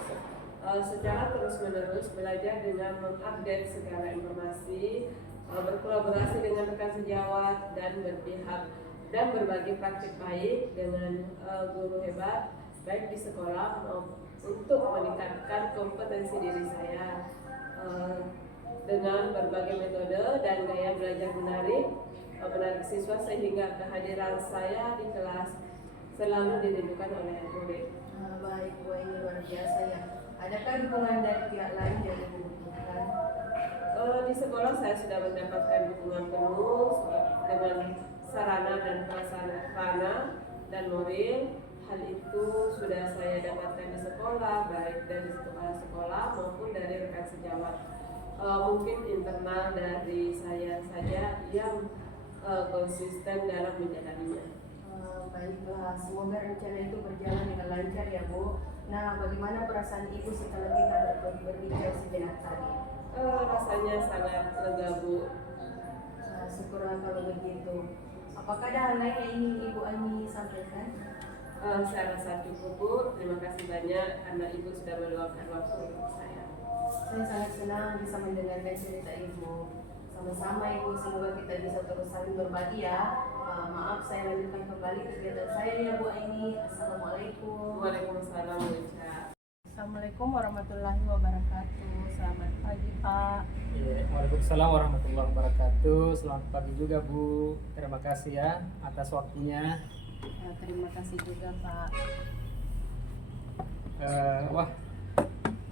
secara terus-menerus belajar dengan mengupdate segala informasi, berkolaborasi dengan rekan sejawat dan berpihak dan berbagi praktik baik dengan guru hebat baik di sekolah untuk meningkatkan kompetensi diri saya dengan berbagai metode dan gaya belajar menarik siswa sehingga kehadiran saya di kelas selalu dirindukan oleh murid. Baik Bu Aini, luar biasa ya. Adakah dukungan dari pihak lain yang Ibu butuhkan? Di sekolah saya sudah mendapatkan dukungan penuh dengan sarana dan prasarana dan moral. Hal itu sudah saya dapatkan di sekolah, baik dari sekolah maupun dari rekan sejawat. Mungkin internal dari saya saja yang konsisten dalam menjalaninya. Baiklah, semoga rencana itu berjalan dengan lancar ya Bu. Nah, bagaimana perasaan Ibu setelah kita berbicara sejenak tadi? Rasanya sangat lega Bu. Syukurlah kalau begitu. Apakah ada hal lain yang ingin Ibu Aini sampaikan? Saya rasa cukup Bu. Terima kasih banyak karena Ibu sudah meluangkan waktu untuk saya. Saya sangat senang bisa mendengarkan cerita Ibu. Sama-sama Ibu, semoga kita bisa terus saling berbagi ya. Maaf saya lanjutkan kembali kegiatan saya ya Bu Aini. Assalamualaikum. Waalaikumsalam Bu Ica. Assalamualaikum warahmatullahi wabarakatuh. Selamat pagi Pak. Waalaikumsalam warahmatullahi wabarakatuh. Selamat pagi juga Bu. Terima kasih ya atas waktunya. Terima kasih juga Pak. Wah,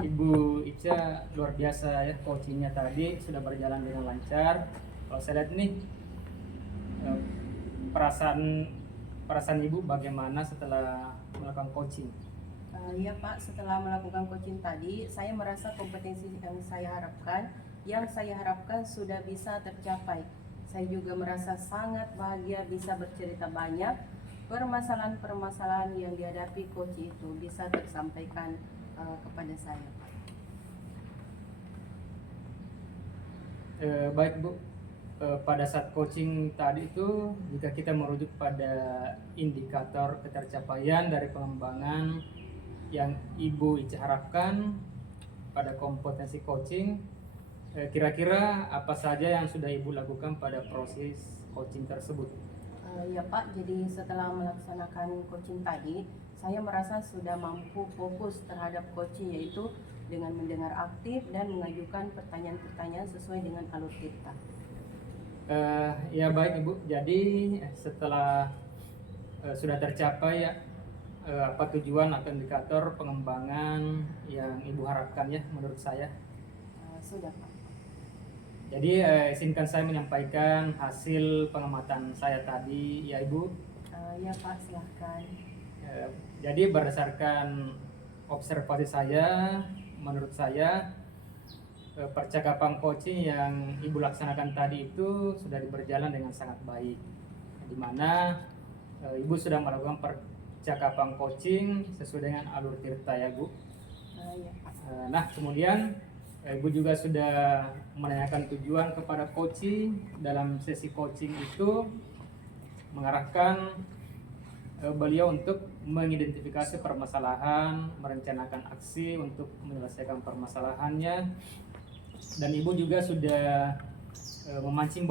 Ibu Ica luar biasa ya, coachingnya tadi sudah berjalan dengan lancar. Kalau saya lihat nih, eh, perasaan perasaan Ibu bagaimana setelah melakukan coaching? Ya Pak, setelah melakukan coaching tadi, saya merasa kompetensi yang saya harapkan sudah bisa tercapai. Saya juga merasa sangat bahagia bisa bercerita banyak permasalahan-permasalahan yang dihadapi coach itu bisa tersampaikan kepada saya, Pak. Baik Bu, pada saat coaching tadi itu jika kita merujuk pada indikator ketercapaian dari pengembangan yang Ibu Ica harapkan pada kompetensi coaching, kira-kira apa saja yang sudah Ibu lakukan pada proses coaching tersebut? Ya Pak, jadi setelah melaksanakan coaching tadi, saya merasa sudah mampu fokus terhadap coaching, yaitu dengan mendengar aktif dan mengajukan pertanyaan-pertanyaan sesuai dengan alur cerita. Ya baik Ibu, jadi setelah sudah tercapai ya, apa tujuan atau indikator pengembangan yang Ibu harapkan ya menurut saya? Sudah Pak. Jadi izinkan saya menyampaikan hasil pengamatan saya tadi ya Ibu. Ya Pak, silahkan. Jadi berdasarkan observasi saya, menurut saya percakapan coaching yang Ibu laksanakan tadi itu sudah berjalan dengan sangat baik, di mana Ibu sudah melakukan percakapan coaching sesuai dengan alur tirta ya Bu. Ya Pak. Nah kemudian Ibu juga sudah menanyakan tujuan kepada coaching. Dalam sesi coaching itu mengarahkan beliau untuk mengidentifikasi permasalahan, merencanakan aksi untuk menyelesaikan permasalahannya, dan Ibu juga sudah memancing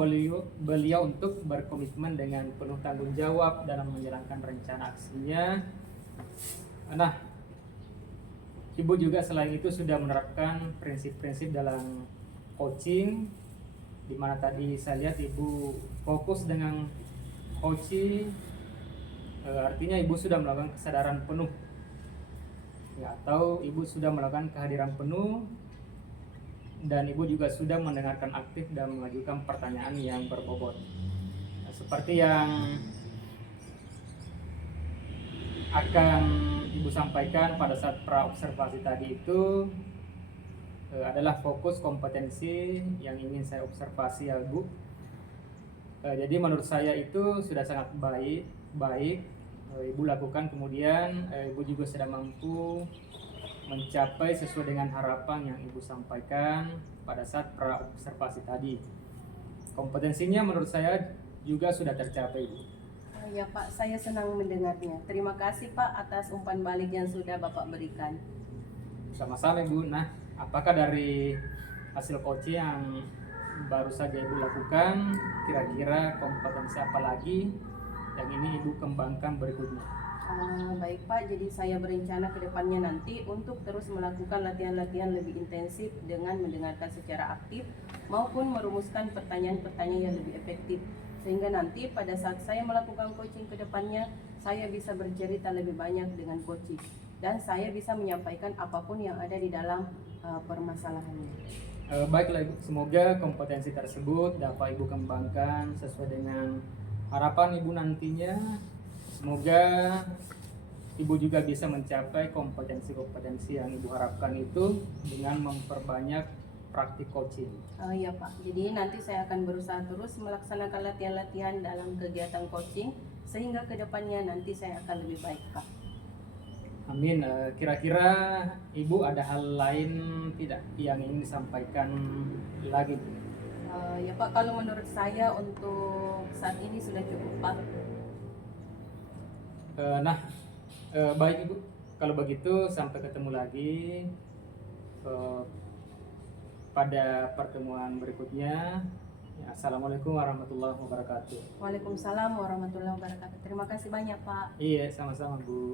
beliau untuk berkomitmen dengan penuh tanggung jawab dalam menjalankan rencana aksinya. Nah, Ibu juga selain itu sudah menerapkan prinsip-prinsip dalam coaching, di mana tadi saya lihat Ibu fokus dengan coaching, artinya Ibu sudah melakukan kesadaran penuh, ya, atau Ibu sudah melakukan kehadiran penuh, dan Ibu juga sudah mendengarkan aktif dan mengajukan pertanyaan yang berbobot. Nah, seperti yang akan Ibu sampaikan pada saat praobservasi tadi itu adalah fokus kompetensi yang ingin saya observasi ya Bu. Jadi menurut saya itu sudah sangat baik Ibu lakukan, kemudian Ibu juga sudah mampu mencapai sesuai dengan harapan yang Ibu sampaikan pada saat praobservasi tadi. Kompetensinya menurut saya juga sudah tercapai Bu. Ya Pak, saya senang mendengarnya. Terima kasih Pak atas umpan balik yang sudah Bapak berikan. Sama-sama Ibu. Nah, apakah dari hasil coaching yang baru saja Ibu lakukan, kira-kira kompetensi apa lagi yang ini Ibu kembangkan berikutnya? Baik Pak, jadi saya berencana ke depannya nanti untuk terus melakukan latihan-latihan lebih intensif dengan mendengarkan secara aktif maupun merumuskan pertanyaan-pertanyaan yang lebih efektif. Sehingga nanti pada saat saya melakukan coaching ke depannya, saya bisa bercerita lebih banyak dengan coaching. Dan saya bisa menyampaikan apapun yang ada di dalam permasalahannya. Baiklah Ibu, semoga kompetensi tersebut dapat Ibu kembangkan sesuai dengan harapan Ibu nantinya. Semoga Ibu juga bisa mencapai kompetensi-kompetensi yang Ibu harapkan itu dengan memperbanyak praktik coaching. Ya Pak, jadi nanti saya akan berusaha terus melaksanakan latihan-latihan dalam kegiatan coaching sehingga kedepannya nanti saya akan lebih baik Pak. Amin. Kira-kira Ibu ada hal lain tidak yang ingin disampaikan lagi? Ya Pak, kalau menurut saya untuk saat ini sudah cukup Pak. Baik Ibu, kalau begitu sampai ketemu lagi pada pertemuan berikutnya. Ya, Assalamualaikum warahmatullahi wabarakatuh. Waalaikumsalam warahmatullahi wabarakatuh. Terima kasih banyak Pak. Iya, sama-sama Bu.